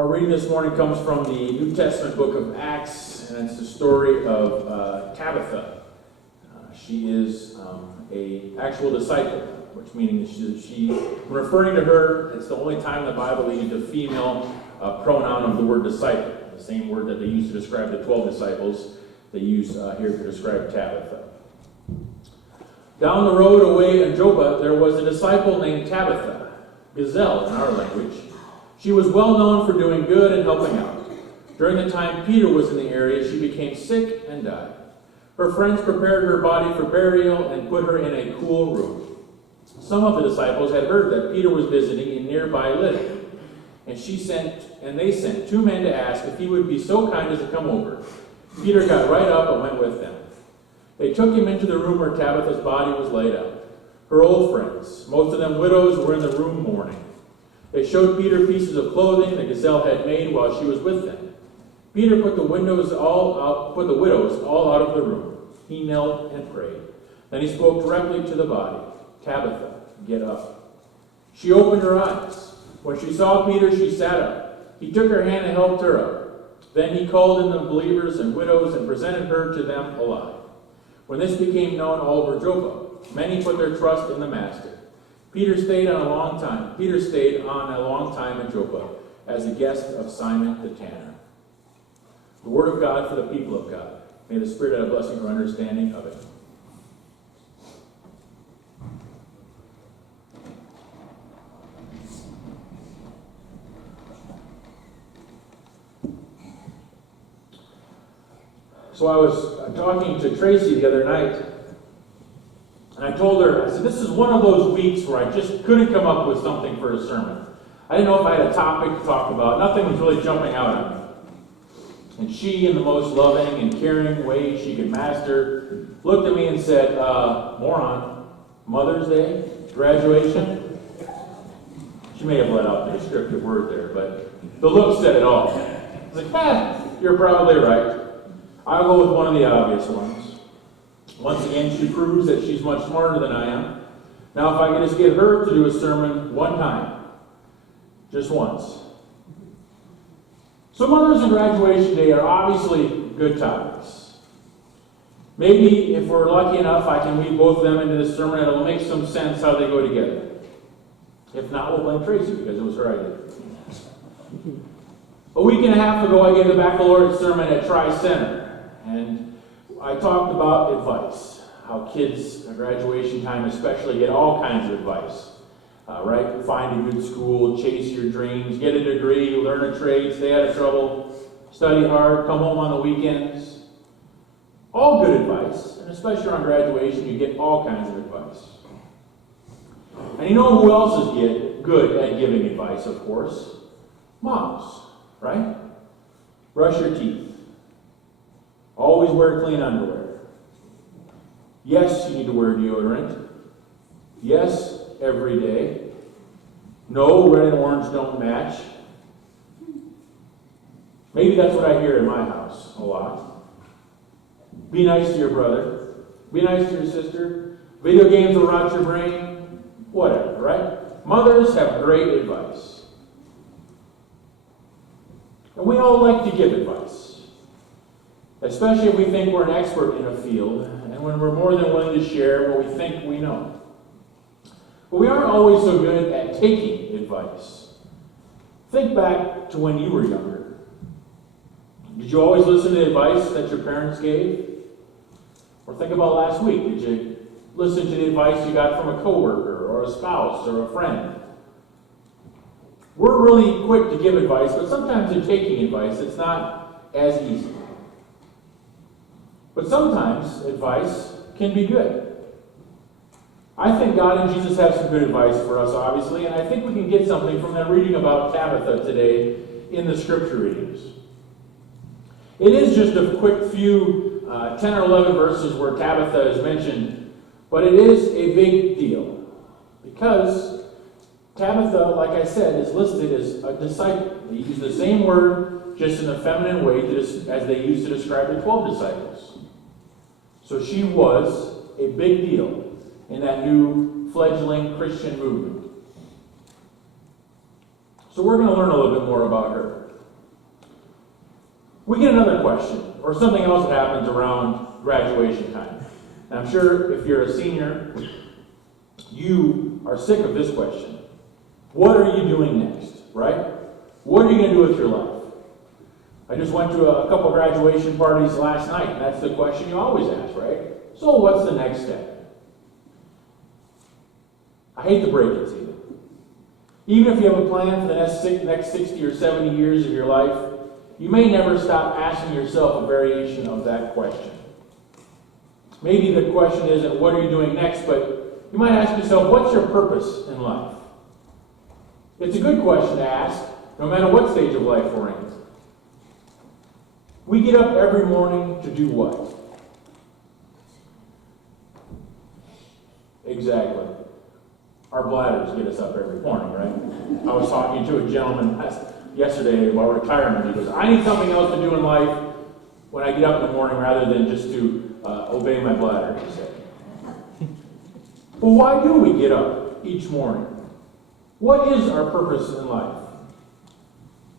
Our reading this morning comes from the New Testament book of Acts, and it's the story of Tabitha. She is an actual disciple, which meaning when referring to her, it's the only time in the Bible they use the female pronoun of the word disciple, the same word that they used to describe the 12 disciples, they use here to describe Tabitha. Down the road away in Joppa, there was a disciple named Tabitha, Gazelle in our language. She was well known for doing good and helping out. During the time Peter was in the area, she became sick and died. Her friends prepared her body for burial and put her in a cool room. Some of the disciples had heard that Peter was visiting in nearby Lydda, and they sent 2 men to ask if he would be so kind as to come over. Peter got right up and went with them. They took him into the room where Tabitha's body was laid out. Her old friends, most of them widows, were in the room mourning. They showed Peter pieces of clothing the Gazelle had made while she was with them. Peter put the widows all out of the room. He knelt and prayed. Then he spoke directly to the body. Tabitha, get up. She opened her eyes. When she saw Peter, she sat up. He took her hand and helped her up. Then he called in the believers and widows and presented her to them alive. When this became known all over Joppa, many put their trust in the Master. Peter stayed on a long time in Joppa as a guest of Simon the tanner. The word of God for the people of God. May the Spirit add a blessing or understanding of it. So I was talking to Tracy the other night, and I told her, I said, this is one of those weeks where I just couldn't come up with something for a sermon. I didn't know if I had a topic to talk about. Nothing was really jumping out at me. And she, in the most loving and caring way she could master, looked at me and said, moron, Mother's Day, graduation. She may have let out the descriptive word there, but the look said it all. I was like, you're probably right. I'll go with one of the obvious ones. Once again, she proves that she's much smarter than I am. Now, if I could just get her to do a sermon one time, just once. So Mother's and Graduation Day are obviously good topics. Maybe, if we're lucky enough, I can weave both of them into this sermon and it'll make some sense how they go together. If not, we'll blame Tracy because it was her idea. A week and a half ago, I gave the baccalaureate sermon at Tri-Center. And I talked about advice, how kids at graduation time especially get all kinds of advice, right? Find a good school, chase your dreams, get a degree, learn a trade, stay out of trouble, study hard, come home on the weekends. All good advice, and especially on graduation, you get all kinds of advice. And you know who else is good at giving advice, of course? Moms, right? Brush your teeth. Always wear clean underwear. Yes, you need to wear deodorant. Yes, every day. No, red and orange don't match. Maybe that's what I hear in my house a lot. Be nice to your brother. Be nice to your sister. Video games will rot your brain. Whatever, right? Mothers have great advice. And we all like to give advice. Especially if we think we're an expert in a field, and when we're more than willing to share what we think we know. But we aren't always so good at taking advice. Think back to when you were younger. Did you always listen to the advice that your parents gave? Or think about last week. Did you listen to the advice you got from a coworker, or a spouse, or a friend? We're really quick to give advice, but sometimes in taking advice, it's not as easy. But sometimes advice can be good. I think God and Jesus have some good advice for us, obviously, and I think we can get something from them reading about Tabitha today in the scripture readings. It is just a quick few 10 or 11 verses where Tabitha is mentioned, but it is a big deal because Tabitha, like I said, is listed as a disciple. They use the same word, just in a feminine way as they used to describe the 12 disciples. So she was a big deal in that new fledgling Christian movement. So we're going to learn a little bit more about her. We get another question, or something else that happens around graduation time. And I'm sure if you're a senior, you are sick of this question. What are you doing next, right? What are you going to do with your life? I just went to a couple graduation parties last night, and that's the question you always ask, right? So what's the next step? I hate to break it to you. Even if you have a plan for the next 60 or 70 years of your life, you may never stop asking yourself a variation of that question. Maybe the question isn't, what are you doing next? But you might ask yourself, what's your purpose in life? It's a good question to ask, no matter what stage of life we're in. We get up every morning to do what? Exactly. Our bladders get us up every morning, right? I was talking to a gentleman yesterday about retirement. He goes, I need something else to do in life when I get up in the morning rather than just to obey my bladder, he said. Well, why do we get up each morning? What is our purpose in life?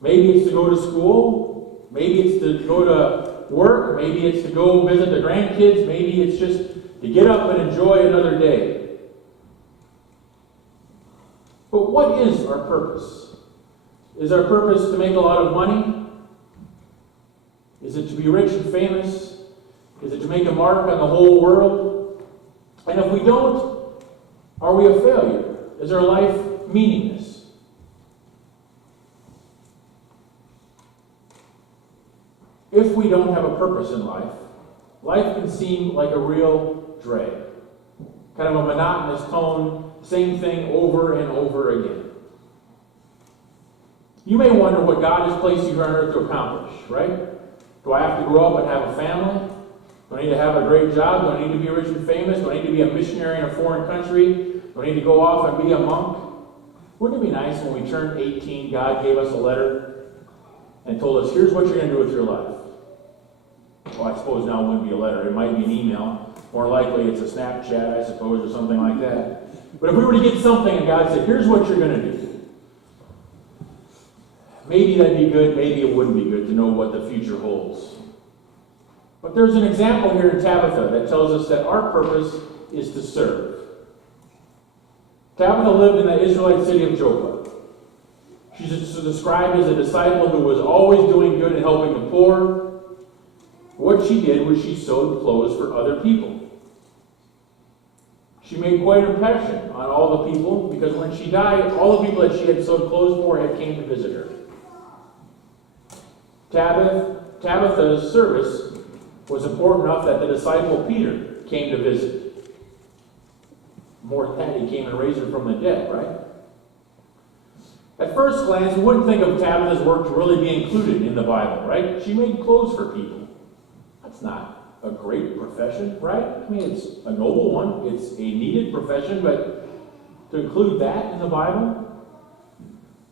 Maybe it's to go to school. Maybe it's to go to work. Maybe it's to go visit the grandkids. Maybe it's just to get up and enjoy another day. But what is our purpose? Is our purpose to make a lot of money? Is it to be rich and famous? Is it to make a mark on the whole world? And if we don't, are we a failure? Is our life meaningless? If we don't have a purpose in life, life can seem like a real drag. Kind of a monotonous tone, same thing over and over again. You may wonder what God has placed you here on earth to accomplish, right? Do I have to grow up and have a family? Do I need to have a great job? Do I need to be rich and famous? Do I need to be a missionary in a foreign country? Do I need to go off and be a monk? Wouldn't it be nice when we turned 18, God gave us a letter and told us, here's what you're going to do with your life? Well, I suppose now it wouldn't be a letter. It might be an email. More likely it's a Snapchat, I suppose, or something like that. But if we were to get something and God said, here's what you're going to do. Maybe that'd be good, maybe it wouldn't be good to know what the future holds. But there's an example here in Tabitha that tells us that our purpose is to serve. Tabitha lived in the Israelite city of Joppa. She's described as a disciple who was always doing good and helping the poor. What she did was she sewed clothes for other people. She made quite an impression on all the people because when she died, all the people that she had sewed clothes for had came to visit her. Tabitha's service was important enough that the disciple Peter came to visit. More than that, he came and raised her from the dead, right? At first glance, we wouldn't think of Tabitha's work to really be included in the Bible, right? She made clothes for people. That's not a great profession, right? I mean, it's a noble one. It's a needed profession, but to include that in the Bible?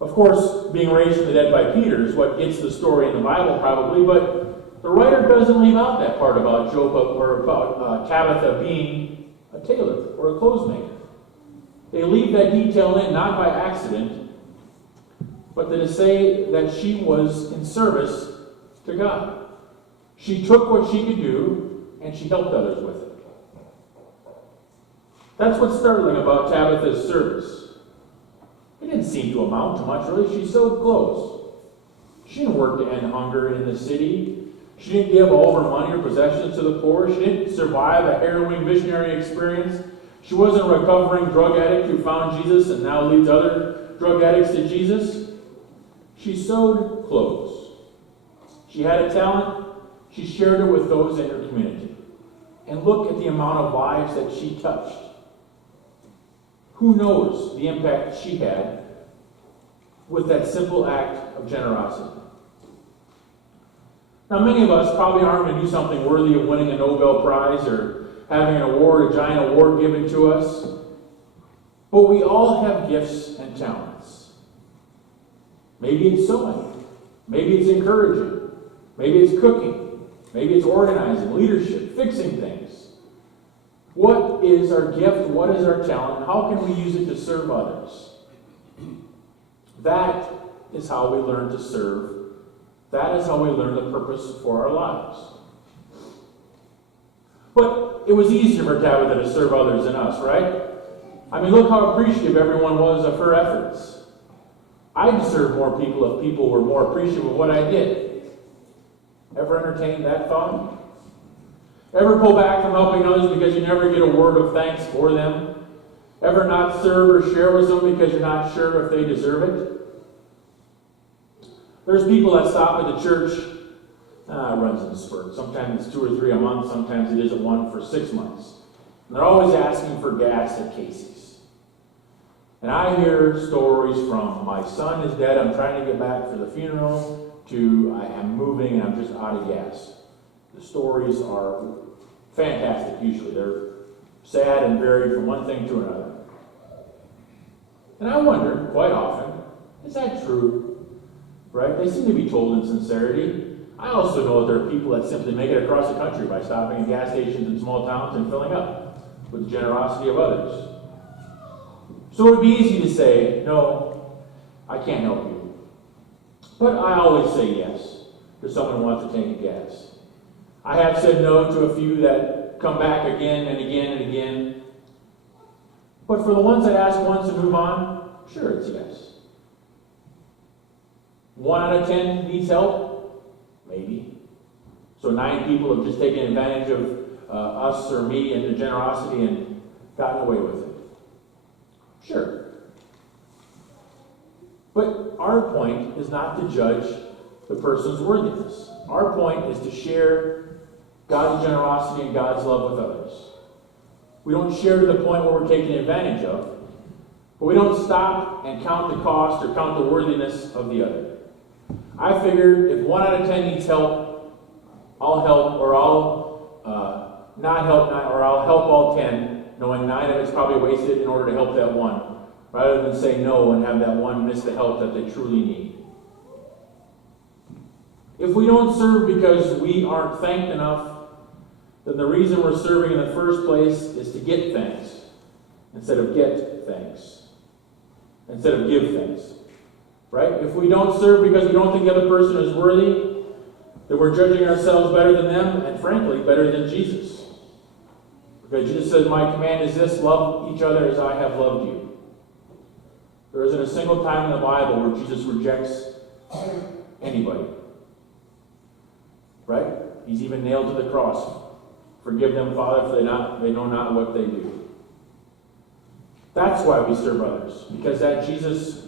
Of course, being raised from the dead by Peter is what gets the story in the Bible, probably, but the writer doesn't leave out that part about Joppa or about Tabitha being a tailor or a clothes maker. They leave that detail in not by accident, but to say that she was in service to God. She took what she could do and she helped others with it. That's what's startling about Tabitha's service. It didn't seem to amount to much, really. She sewed clothes. She didn't work to end hunger in the city. She didn't give all her money or possessions to the poor. She didn't survive a harrowing missionary experience. She wasn't a recovering drug addict who found Jesus and now leads other drug addicts to Jesus. She sewed clothes. She had a talent. She shared it with those in her community. And look at the amount of lives that she touched. Who knows the impact she had with that simple act of generosity? Now, many of us probably aren't going to do something worthy of winning a Nobel Prize or having an award, a giant award given to us. But we all have gifts and talents. Maybe it's sewing. Maybe it's encouraging. Maybe it's cooking. Maybe it's organizing, leadership, fixing things. What is our gift? What is our talent? How can we use it to serve others? That is how we learn to serve That is how we learn the purpose for our lives. But it was easier for Tabitha to serve others than us, right? I mean, look how appreciative everyone was of her efforts. I'd serve more people if people were more appreciative of what I did. Ever entertained that thought? Ever pull back from helping others because you never get a word of thanks for them? Ever not serve or share with them because you're not sure if they deserve it? There's people that stop at the church. It runs in spurts. Sometimes it's 2 or 3 a month. Sometimes it isn't one for 6 months. And they're always asking for gas at Casey's. And I hear stories from my son is dead, I'm trying to get back for the funeral, to I am moving and I'm just out of gas. The stories are fantastic usually. They're sad and varied from one thing to another. And I wonder, quite often, is that true? Right? They seem to be told in sincerity. I also know that there are people that simply make it across the country by stopping at gas stations in small towns and filling up with the generosity of others. So it would be easy to say, no, I can't help you. But I always say yes to someone who wants to tank gas. I have said no to a few that come back again and again and again. But for the ones that ask once and move on, sure, it's yes. 1 out of 10 needs help? Maybe. So 9 people have just taken advantage of us or me and the generosity and gotten away with it. Sure. But our point is not to judge the person's worthiness. Our point is to share God's generosity and God's love with others. We don't share to the point where we're taken advantage of, but we don't stop and count the cost or count the worthiness of the other. I figured if 1 out of 10 needs help, I'll help, or I'll not help, or I'll help all 10, knowing 9 of it's probably wasted in order to help that 1, rather than say no and have that 1 miss the help that they truly need. If we don't serve because we aren't thanked enough, then the reason we're serving in the first place is to get thanks instead of get thanks. Instead of give thanks. Right? If we don't serve because we don't think the other person is worthy, then we're judging ourselves better than them, and frankly, better than Jesus. Because Jesus says, my command is this, love each other as I have loved you. There isn't a single time in the Bible where Jesus rejects anybody. Right? He's even nailed to the cross. Forgive them, Father, for they know not what they do. That's why we serve others. Because that Jesus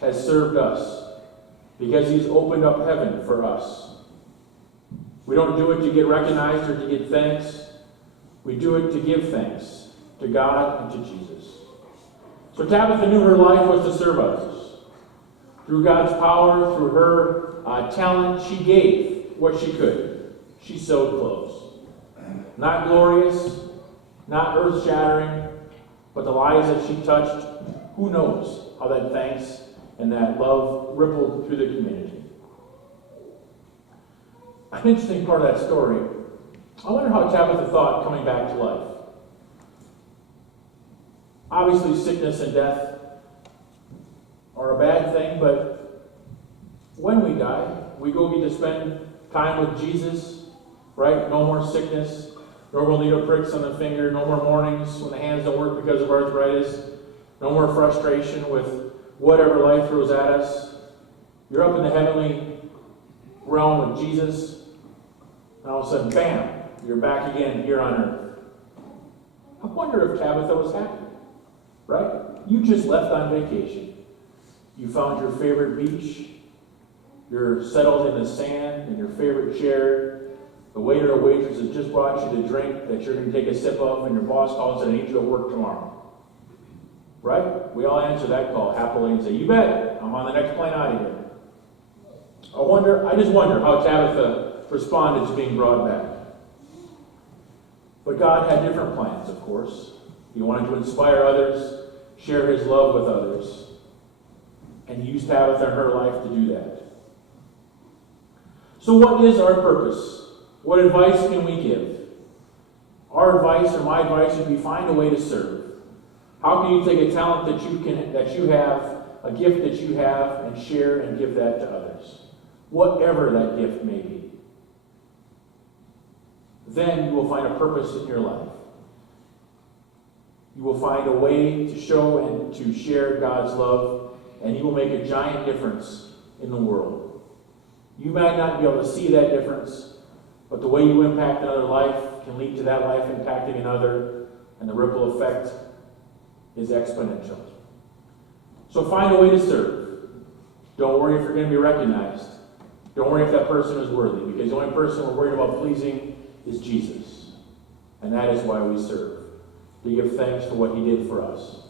has served us. Because he's opened up heaven for us. We don't do it to get recognized or to get thanks. We do it to give thanks to God and to Jesus. So Tabitha knew her life was to serve others. Through God's power, through her talent, she gave what she could. She sewed clothes. Not glorious, not earth-shattering, but the lives that she touched, who knows how that thanks and that love rippled through the community. An interesting part of that story, I wonder how Tabitha thought coming back to life. Obviously, sickness and death are a bad thing, but when we die, we go get to spend time with Jesus, right? No more sickness, no more needle pricks on the finger, no more mornings when the hands don't work because of arthritis, no more frustration with whatever life throws at us. You're up in the heavenly realm with Jesus, and all of a sudden, bam, you're back again here on earth. I wonder if Tabitha was happy, right? You just left on vacation. You found your favorite beach. You're settled in the sand in your favorite chair. The waiter or waitress has just brought you the drink that you're going to take a sip of, and your boss calls and I need you at work tomorrow. Right? We all answer that call happily and say, you bet, I'm on the next plane out of here. I just wonder how Tabitha responded to being brought back. But God had different plans, of course. He wanted to inspire others, share his love with others, and he used Tabitha in her life to do that. So what is our purpose? What advice can we give? Our advice, or my advice, would be find a way to serve. How can you take a talent that you have, a gift that you have, and share and give that to others? whatever that gift may be. Then you will find a purpose in your life. You will find a way to show and to share God's love, and you will make a giant difference in the world. You might not be able to see that difference, but the way you impact another life can lead to that life impacting another, and the ripple effect is exponential. So find a way to serve. Don't worry if you're going to be recognized. Don't worry if that person is worthy, because the only person we're worried about pleasing is Jesus. And that is why we serve, to give thanks for what he did for us.